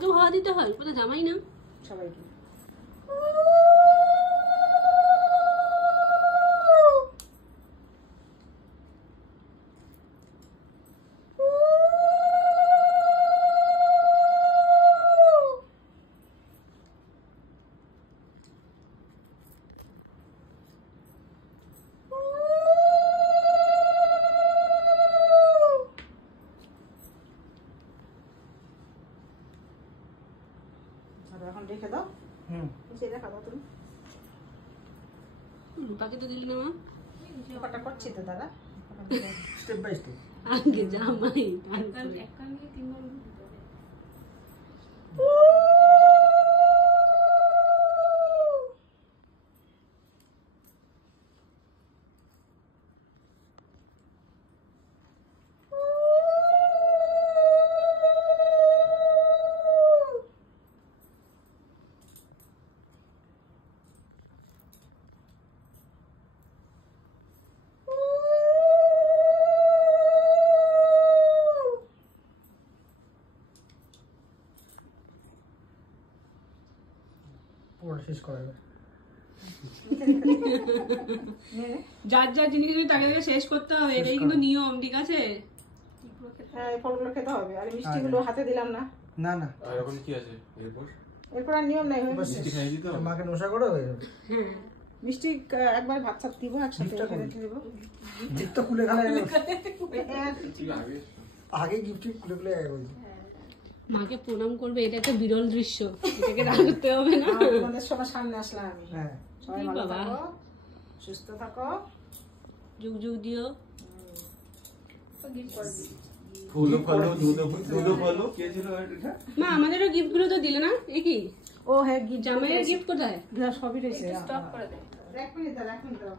সবাইকেও হাওয়া দিতে হয়, কোথাও জামাই না সবাইকে। এখন রেখে দাও। সেটা খাবো তুমি। বাকি তো দিলি না মা। কটা করছি তো দাদা, স্টেপ বাই স্টেপ। আগে জামাই তারপরে এক কান দিয়ে তিনবার দিতে হবে। পুরো শেষ করা যাবে। যার যার জিনিস তাকে তাকে শেষ করতে হবে, এটাই কিন্তু নিয়ম, ঠিক আছে? হ্যাঁ, এই ফলগুলো খেতে হবে। আর মিষ্টিগুলো হাতে দিলাম না। না না, আর এখন কি আছে এরপর? এরপর আর নিয়ম নাই। মিষ্টি খাই দিতে হবে। মাকে নশা করে হয়ে যাবে। হ্যাঁ, মিষ্টি একবার ভাত সাত দিব, একসাথে রেখে দেবো। গিফটটা খুলে গেলে আগে আগে গিফট খুলে খুলে বলছি। মাকে প্রণাম করবে, এটা একটা বিরল দৃশ্য, এটাকে রাখতে হবে না। তোমাদের সবার সামনে আসলাম আমি। হ্যাঁ, সবাই ভালো থাকো, সুস্থ থাকো, যুগ যুগ দিও। ফুলও ফলো, দুধও ফলো। কে ছিল এটা? মা আমাদেরও গিফট গুলো তো দিলে না? এ কি ও হ্যাঁ, জামাইয়ের গিফট কোথায়? সবই রয়েছে। স্টপ করে দেয়। এক মিনিট দাঁড়া, এক মিনিট দাঁড়া।